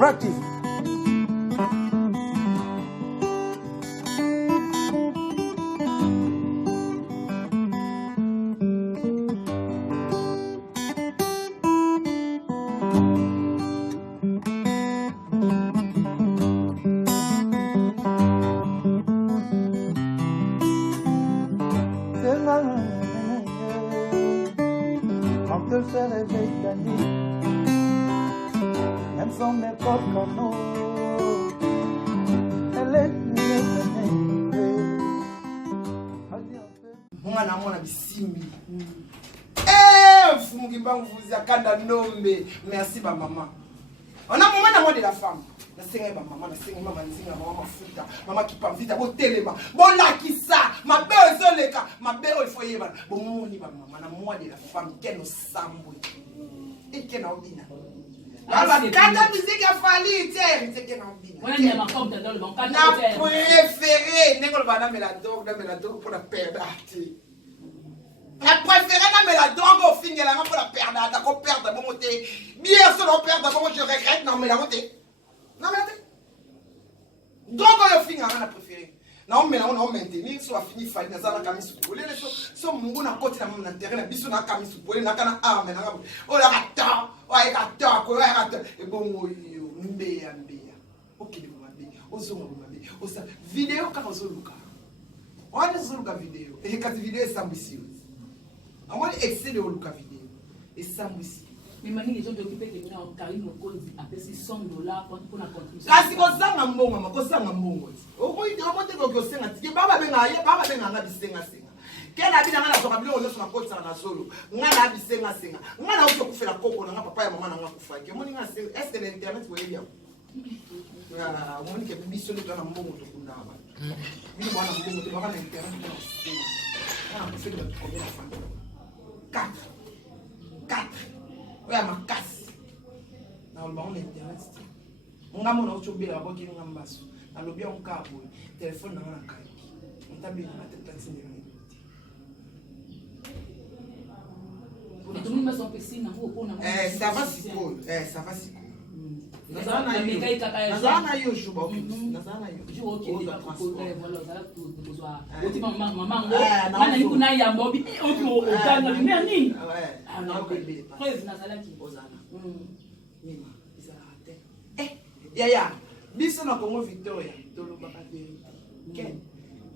Practice. Merci ma maman. On a un moment d'amour de la femme. La seigneur maman, la seigneur maman, la seigneur maman, maman qui parle vite, bon téléma, bon là qui ça, ma belle zoleka, ma belle il faut y aller. Bon mon ni maman, la moi de la femme qui nous sambo et qui n'a obina. Alors quand la musique a fallu, c'est qui n'a obina. On a mis ma femme dans le banc. Na préféré, n'engol va na me la dog pour la perdre. La préférée, mais la drogue au fin de la main pour la perdre, d'accord, perdre, bon côté. Bien sûr, on perd, d'abord, je regrette, non, mais la montée. Non, mais la montée. Drogue au fin, la préférée. Non, mais là, on a maintenu, soit fini, il fallait, n'a pas mis sous le les choses, sont mon à côté, la terre, la biso n'a pas mis sous le n'a qu'un arme, oh, la rata, ouais, rata, quoi, rata, et bon, mbéa, mbéa. Ok, vous m'avez, osons, vous m'avez, osa, vidéo, car on se look. On a se look vidéo, et quand vidéo est ambitieuse. On va essayer de voir la vidéo. Et ça, aussi. Mais maintenant, les gens t'occupent de venir en carré, mon code, après $100 pour la contribution. Là, si vous avez un bon, vous avez un bon. Au moins, vous avez un bon. Vous avez un bon. Vous avez un bon. Quel habit dans la famille, on est sur la côte, ça n'a solo. On a la vie, c'est un on a aussi fait la coco, on a papa et maman, on a fait. Est-ce que l'internet, vous voyez bien? Voilà, on dit que les bisous, on a un bon. On a un bon. 4. Oui, ma casse. Dans le banc d'internet. On a mon autre bébé là-bas qui nous embasse. Dans le bien, on a un téléphone dans la caille. On t'a bien la tête platine de mais tout le monde met son PC dans le ça va si cool. Ça va si cool. Yaya, biso na Congo Victoria, toloba ka vérité. Ken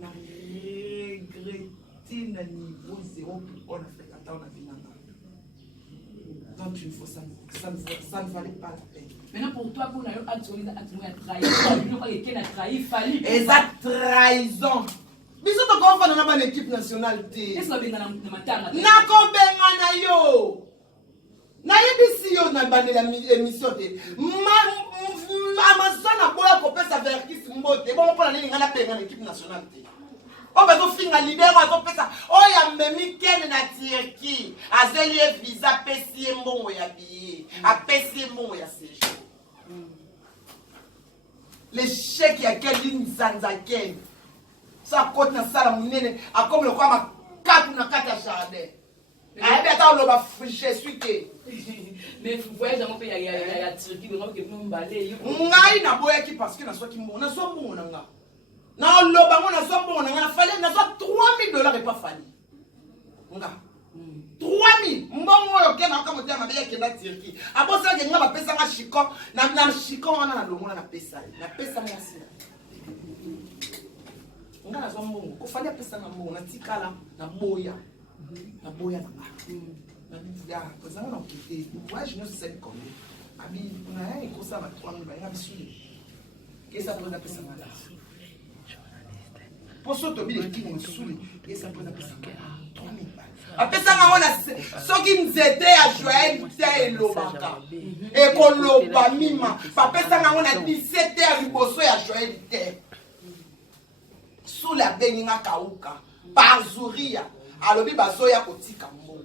na regretter na niveau 0 pour on a fait quand on a fini. Donc il faut ça ne valait pas la peine. Maintenant pour toi pour na yo actualiser a trahi. Je crois que Ken a trahi, fallait. Exact trahison. Biso to ko fa na ba l'équipe nationale té. Est-ce que benga na matanga? Na ko benga na yo. Na yebisi yo na bandela émission té. Amazon a boya ko pesa verkis mbote. Bon pour la nini ngana benga na équipe nationale té. On va finir leader on pesa. Oh ya memi ken na Turquie. Azeli visa pesi mbongo ya billet. A pesi mbongo ya séjour. Les chèques ya quel Zanza ken. Ça côte na sala munene a comme le quoi ma 4 na 4 ya jardin. Ah bien attends le ba je suis que mais vous voyez jamais que il y a Turquie donc que nous mbalé. Ngai na boya ki parce que na so ki mbongo na so mbongo na nga. Na loba ngo na so mbongo na nga na fallait na so $3000 et pas fallu. Nga 3000 mbongo yo ke na ka motia mabe ke na Turquie. Abosa ke nga ba pesa nga shiko na shiko wana na longo na pesa. Na pesa mo si. Nga na so mbongo ko fallait pesa na mbongo na tikala na boya. Na boya na nga. Na bidia ko zanga na okite. Voyage no se comme. Abi na e ko sa na 3000 ba nga bisuli. Ke sa pesa pesa nga. Pour ce tobi les qui nous souli et ça pesa pesa nga. 3000 ba. Apesa nga ona soki nzete ya Joël te lobaka. E ko loba mima. Papesa nga ona 17 ya liboso ya Joël te. Sous la beninga kauka. Bazuria. Alobi bazoya kotika mbongo.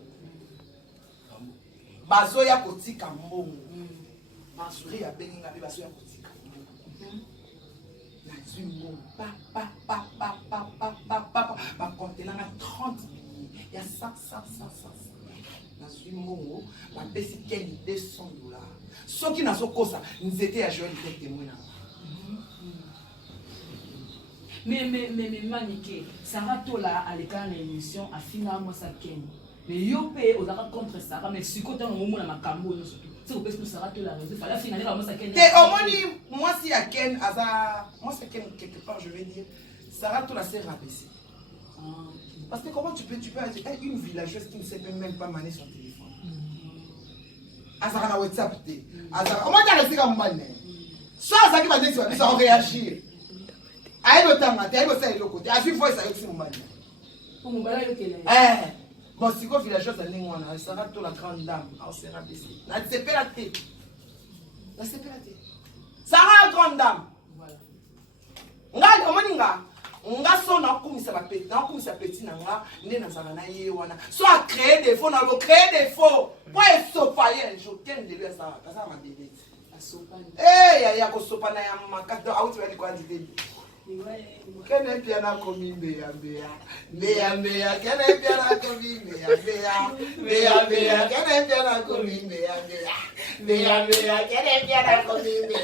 Bazoya kotika mbongo. Bazuria beninga be bazoya kotika mbongo. La zumbo pa ba compter là 30 billets. Il y a 100. La bazwi mbongo bapesi Ken $200. Soki nazokosa nzete ya Joël te témoin na mais Maniké, Sarah Tola à l'écran l'émission a finalement ça Ken. Mais yo pe aux arabes contre Sarah, mais si côté on moment na makambo no surtout. C'est au parce que Sarah Tola raison. Fallait finalement ça Ken. Te omoni moi si à Ken aza moi c'est Ken quelque part je vais dire Sarah Tola s'est rabaissée. Parce que comment tu peux une villageuse qui ne sait même pas manier son téléphone. Azara na WhatsApp te. Azara comment tu as laissé comme mal. Ça ça qui va dire ça va réagir. Aïe le temps, aïe le ça et le côté. As-tu voix ça avec son mal. Pour mon balai lequel. Bon si quoi villageuse à Ningwana, Sarah Tola la grande dame, on s'est rabaissé. La c'est pas la tête. La c'est pas la tête. Sarah grande dame. Voilà. Nga omoninga. Nga so na kumisa ba petit, na kumisa petit na nga, nde na zana na ye wana. So a créer des faux, na lo créer des faux. Pour sopayer un jour, Ken de lui ça ma bébé. A sopana. Ya ko sopana ya makato, a uti wali kwa ndide. Kene pia na komi mbeya, kene pia na komi mbeya, kene pia na komi mbeya, kene pia na komi mbeya,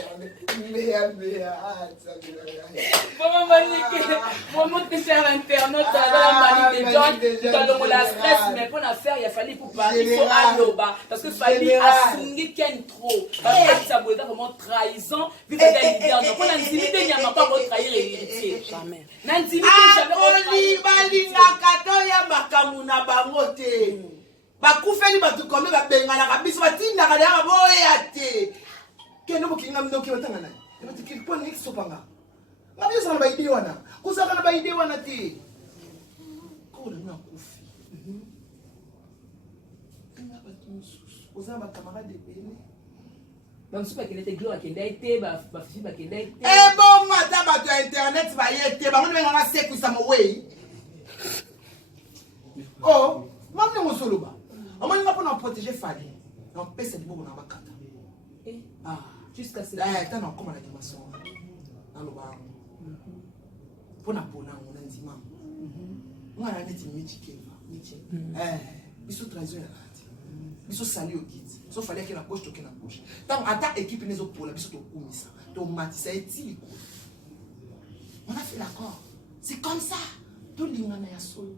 Maman Maniké, maman te faire internaute dans la Mali de John, dans le la stress, mais pour la faire, il a fallu pour parler, il faut aller au bas, parce que fallait assumer Ken trop, parce que ça voulait vraiment trahison, vu que t'es leader, donc on a dit, il n'y a pas de trahir l'héritier. Jamais. Oli balinga katoya makamuna bangote. Bakufeli batu comme babenga na biso batinda ka ya boya te. Keno bokinga mdoki batanga na. Ebati kiliponi niki sopanga. Ngabiyo sana ba ide wana. Kusaka na ba ide wana te. Ko le na kufi. Nga batu mususu. Oza ba camarade de bene. Donc si bakende te gloire kende été ba fifi bakende été. Eh bon mata bato internet ba yete ba ngone ngana sekwisa mo wey. Oh, mamne mo solo ba. Amani nga pona protéger Fali. On pèse de bobo na bakata. Jusqu'à cela. T'as encore la dimension. Dans le bar. Pona pona on a ndima. Ngana neti michikeva. Biso trahison ya kati. Biso sali au kids. Sauf fallait que la gauche toque la gauche. Tant à ta équipe les autres pour la biso to kumisa. To matisa eti. On a fait l'accord. C'est comme ça. Tout l'ingana ya solo.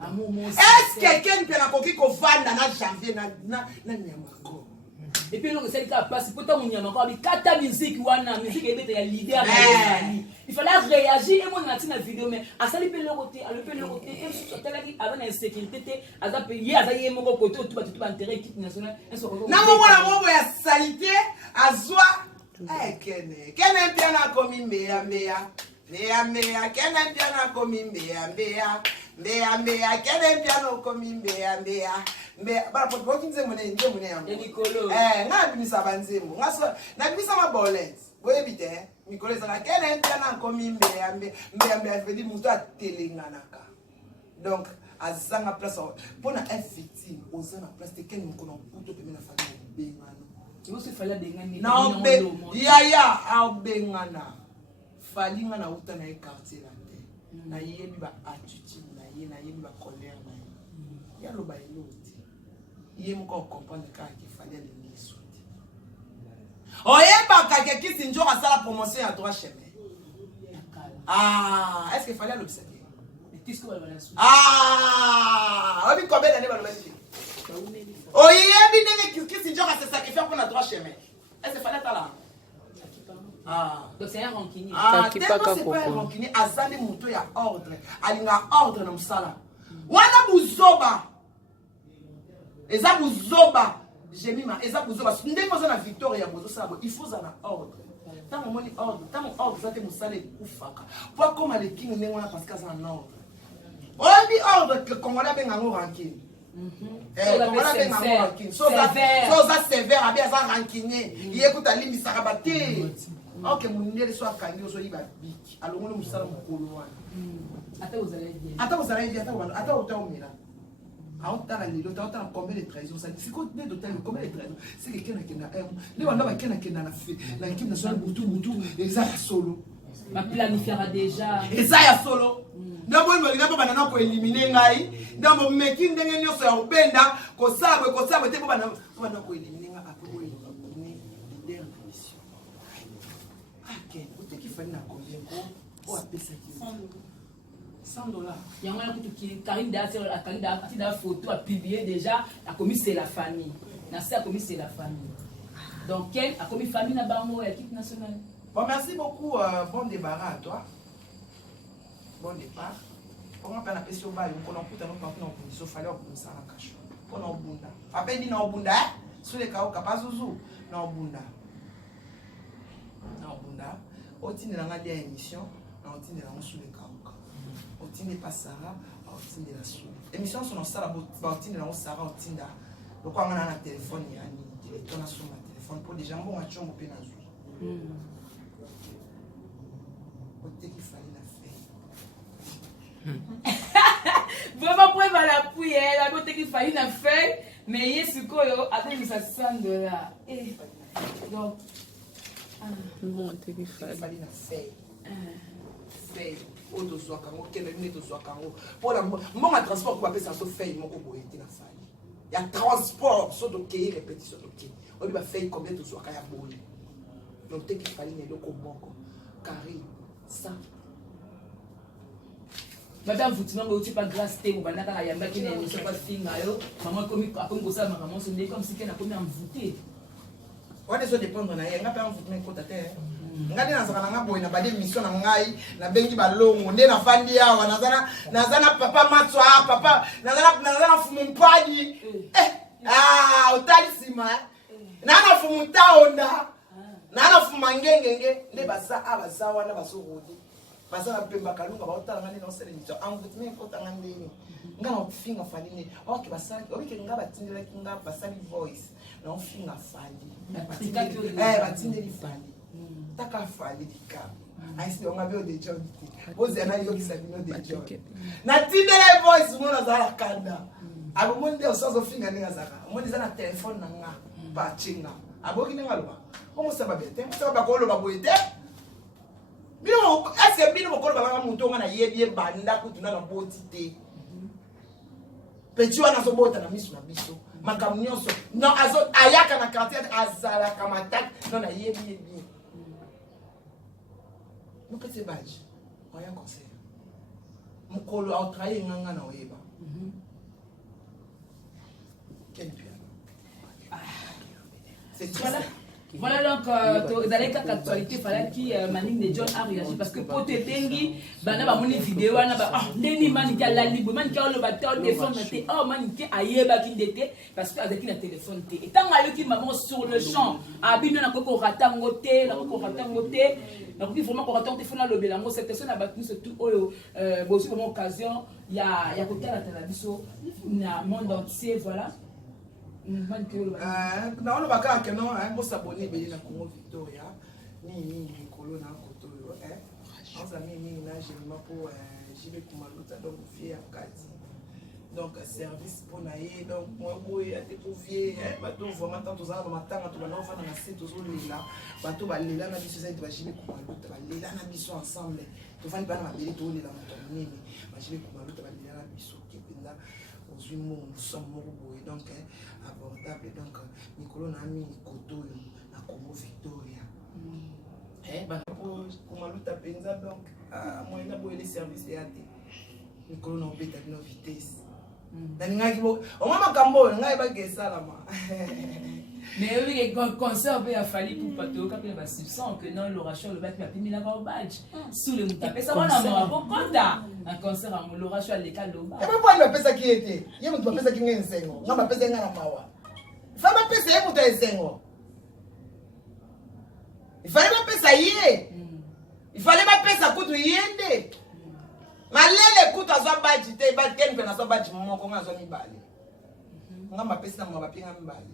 Est-ce que quelqu'un peut la coquille qu'on va dans janvier na nyamako? Et puis le seul cas passe pour ton nyamako avec kata musique wana musique est ya leader. Il fallait réagir et mon atina vidéo mais à ça le peut le côté et telle qui avant insécurité à ça payer à ça y mon côté tout intérêt équipe nationale na mo ya salité azwa kene bien na komi meya kene bien na komi meya kene bien na komi meya mais bana pour kinze mone yango Nicolo nga bimisa banzemo nga so na bimisa mabolet boye bite Nicolo za kene bien na komi meya veut dire muto atelenganaka donc azanga place pour na victime ozana place te ken mkono puto pembe na famille bengana il se fallait bengana non ya bengana falinga na uta na quartier la te na yebi ba attitude na yebi ba colère na ya lo ba eloti ye mko comprendre ka ki fallait le souti oyeba ka ke kisi njo ka sala promotion ya 3 chemins est-ce qu'il fallait l'observer? On dit combien d'années va le mettre? Oh, il y a bien qui s'est sacrifié pour la 3 chemins. Est-ce qu'il fallait là? Donc c'est un rancunier. C'est pas un rancunier. Azali Mouto, il y a ordre. Il y a ordre dans le salon. Wana buzoba. Eza buzoba. J'ai mis ma. Eza buzoba. Si nous avons la victoire, il faut un ordre. Tant que mon ordre, ça te moussale oufaka. Pourquoi comme les kings n'est pas parce qu'ils ont un ordre. On a mis ordre que comme on a bien un ranking. Comme on a bien un ranking. Sosa sévère, a bien un ranking. Il écoute à l'imbi sarabate. Ok, mon nez soit canné au soliba bic. Alors on nous sale mon couloir. Attends, vous allez bien. Attends, on t'a les deux, on t'a combien de trahisons, ça dit quoi de combien de trahisons, c'est quelqu'un qui n'a les on a quelqu'un qui n'a fait, l'équipe nationale Boutou, et ça solo. Ma planifiera déjà. Et ça, il y a solo. Ndambo mbolinga pa banana ko éliminer ngai. Ndambo meki ndenge nyoso ya obenda ko sabwe te bana ko éliminer nga après ko éliminer leader de mission. OK, vous qui fallait na combien ko apesa ki $100. Il y a un qui Karine a photo a publié déjà a commis c'est la famille. Nasser a commis c'est la famille. Donc elle a commis famille na bango équipe nationale. Bon, merci beaucoup. Bon débarras à toi. Bon départ. Comment on appelle ça? On a pris un autre nom. Il fallait que ça en cache. On a bunda. Après dit non bunda. Sur les cas où capaz zouzou. Non bunda. Non bunda. On tient dans la dernière émission. On tient dans sous les cas où. On tient pas Sarah. On tient dans la sous. Émission sur notre salle. On tient dans Sarah. On tient dans. Donc on a un téléphone. Il y a un téléphone sur ma téléphone pour des gens bon à tuer mon pénal. Qu'il fallait la faire. Vraiment pour la pouille, la beauté qu'il fallait la faire, mais il y a ce qu'on a avec ça $100. Et donc, bon, il fallait la faire. Faire. Pour de soi quand on est de soi quand pour la mon transport pour appeler ça se fait mon coco était la faille. Il y a transport sur le quai répétition de quai. On lui va faire combien de soi quand il y a beau. Donc qu'il fallait les locaux bon carré. Ça. Madame, vous ne pas grâce, vous n'avez pas de émission, pas de film. Maman, comme ça, maman, c'est comme si elle a commis envoûté. On est sur des points de naïe, on a pas envoûté mes côtes à terre. On a des gens qui ont mission en naïe, na bengi balong, on est na fandia, nazana papa matwa, papa, nazana fumumpadi. Ah, otalissima. Nana fumunta onda. Nana fumangengenge, ne basa abasa wana basurudi. Basa na pemba kalunga ba otala ngani no sele nito. Envoûtement ko tanga ndeni. Ngana ofinga fali ne. Ok basali, ok nga batindela kinga basali voice. Na ofinga fali. Batindeli fali. Taka fali dika. Aisi on avait des gens. Ozi ana yo kisabino des gens. Na tindela voice mona za kanda. Abo monde osazo finga ninga zaka. Monde za na téléphone na nga ba chinga. Aboki ninga loba. Comment ça va bien? Ça va pas le baboité? Est-ce que bien mon corps va monter on a yé banda kutuna na botité. Petit wana so bota na miso na biso. Makamnyoso. Non azo ayaka na quartier azala kamatak non na yé bien. Mon petit badge. Rien conseil. Mon colo a travaillé nganga na oyeba. Quel piano. C'est voilà. Voilà donc dans les cas d'actualité il fallait que Manning de John a réagi parce que pour te tengi bana ba moni vidéo wana ba ah ndeni man ki ala libre man ki olo ba téléphone té oh man ki ayeba ki ndete parce que avec le téléphone té et tant ayo ki maman sur le champ abino na koko ratango té na koko ratango té donc il faut vraiment qu'on ratango té fona lobela ngo cette personne a battu surtout oyo aussi comme occasion il y a côté la télévision na monde entier voilà. Na on va quand que non hein pour s'abonner bien na Congo Victoria ni Nikolo na Kotoyo hein nos amis ni na j'aime pour JB Kumaluta donc fier Kati donc service pour naïe donc moi boy a découvrir hein bateau vraiment tant aux arbres matin tout va faire na site aux là bateau ba lela na biso ça va JB Kumaluta ba lela na biso ensemble to fani bana mabeli to lela motomini ba JB Kumaluta ba lela na biso kipinda aux humains nous sommes boy donc abordable donc Nicolas na mi Kotoyo na Congo Victoria bana pour Kumaluta penza donc moi na boye les services ya te Nicolas na obeta no vitesse na ngaki bo o mama kambo ngai ba gesala ma mais oui les concerts il a fallu pour pato quand il va soupçon que non l'oration le bac m'a mis la badge sous le mutapé ça va na mo konta un concert à l'oration à l'école do et pas le pesa qui était il me pesa qui ngensengo ngamba pesa ngana mawa fa ba pesa ye muta esengo il fallait pas pesa yé il fallait pas pesa kutu yende malele kutu azwa badge te ba ken pe na so badge moko ngazwa mibale ngamba pesa mo ba pinga mibale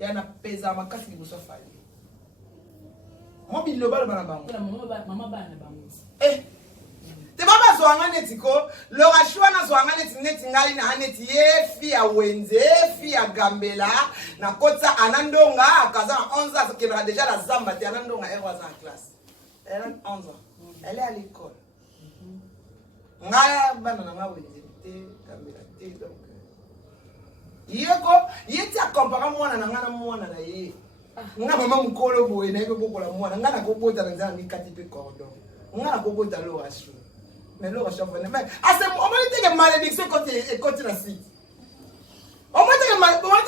ya na pesa makasi liboso fali mo bilo balo bana bango maman bana bango te baba zoanga neti ko lo rashwa na zoanga neti ngali na neti ye fi ya wenze fi ya gambela na kotsa anandonga akaza 11 ans kebra déjà la zamba te anandonga erwa za classe Elle a 11 ans. Elle est à l'école. Nga bana na nga wenzete kamela te donc. Yeti akompara mwana na nga na mwana na ye. Nga mama mukolo boye na yeko bokola mwana nga na kobota na nzana mikati pe cordon. Nga na kobota lo asu. Mais lo asu fane. Mais ase on m'a dit que malédiction côté la site. On m'a dit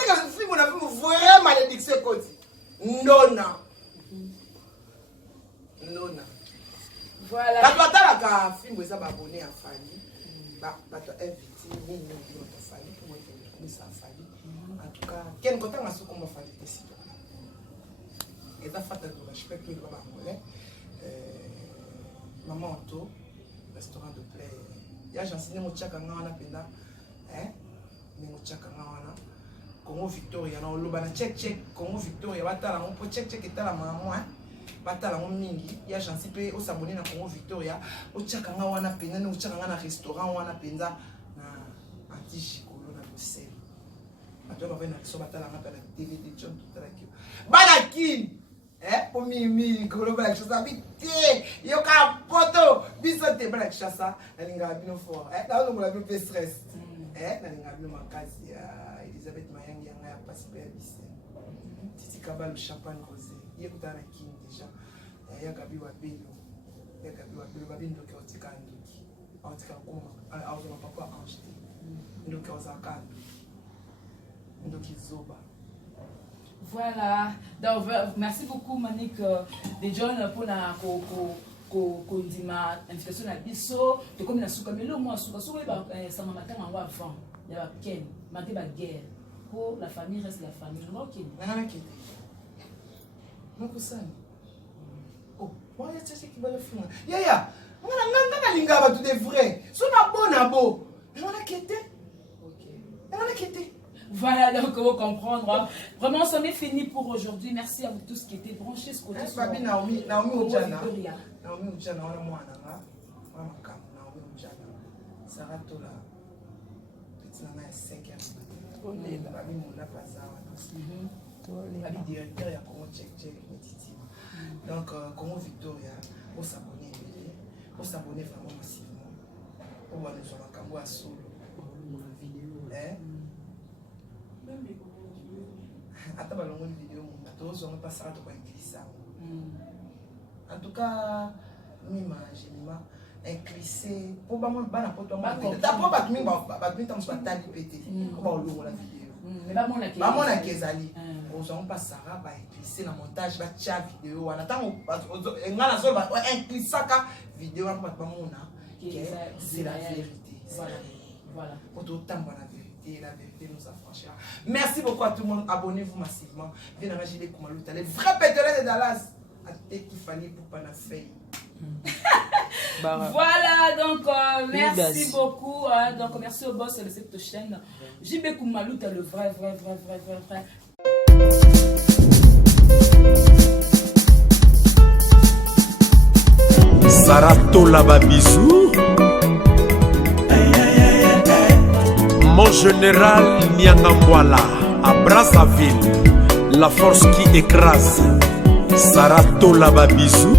que film na film vraie malédiction côté. Nona. Voilà. La batala ka film eza ba abonné à Fali. Ba to invité ni to Fali pour moi que ça Fali. En tout cas, quel côté ma sou comment Fali te si. Et ça fait de respect que ba ngolais. Maman Anto, restaurant de play. Ya j'enseigne mo tchaka ngana penda. Ni mo tchaka ngana. Congo Victoria na loba na check Congo Victoria batala mo po check etala maman. Batala ngo mingi ya jansi pe o s'abonner na Congo Victoria o tchakanga wana penza ne o tchakanga na restaurant wana penza na anti chikolo na Bruxelles bato ba vena so batala nga pela TV de John tutala ki bana kin po mi ko lo bala chasa bité yo ka poto bisote bala chasa na linga bino fort na lo la pe stress na linga bino makazi ya Elizabeth Mayangi ya ya participer à bise Titi Kabalo champagne rosé yekutana kin déjà yakabi wabelo babi ndoki otika ndoki otika kuma auzoma papa anjete ndoki ozaka ndoki zoba. Voilà, donc merci beaucoup Manik de John pour la invitation à biso de comme la souka mais le moi souka ba ça m'a matin en avant il y a ken maté ba guerre pour la famille reste la famille OK nana kete noko sana oh moi ya tcheke ki ba le fond ya ngana linga ba tout de vrai so na bo nana kete OK nana kete. Voilà, donc on va comprendre. Vraiment, ça m'est fini pour aujourd'hui. Merci à vous tous qui étaient branchés ce côté. Babi Naomi Ujana. Naomi Ujana, on a moi nanga. Naomi Ujana. Sarah Tola. Petit nana 5e. Babi Moula Plaza. Babi directeur ya Congo check Metiti. Donc Congo Victoria, pour s'abonner vraiment massivement. Pour voir nous sommes en Cambo à solo. Ata balongo vidéo mon tozo on passera to inclisa en tout cas mima j'aime inclisé pour ba mon bana poto moi d'abord ba kimi ba tam so tali pété ko ba longo la vidéo mais ba mon la kezali on passera ba inclisé na montage ba tia vidéo wana tango ngana so ba inclisaka vidéo ba mona c'est la vérité voilà poto tamba la vérité. Et la vérité nous affranchira. Merci beaucoup à tout le monde. Abonnez-vous massivement. Bien enregistré comme l'autre. Les vrais pédalers de Dallas. À tête qu'il fallait pour pas la faire. Voilà, donc merci beaucoup. Donc merci au boss de cette chaîne. JB Koumalouta, le vrai. Sarato Lababizou. Mon général Nyangambwala à Brazzaville, la force qui écrase. Sarato Lababizou.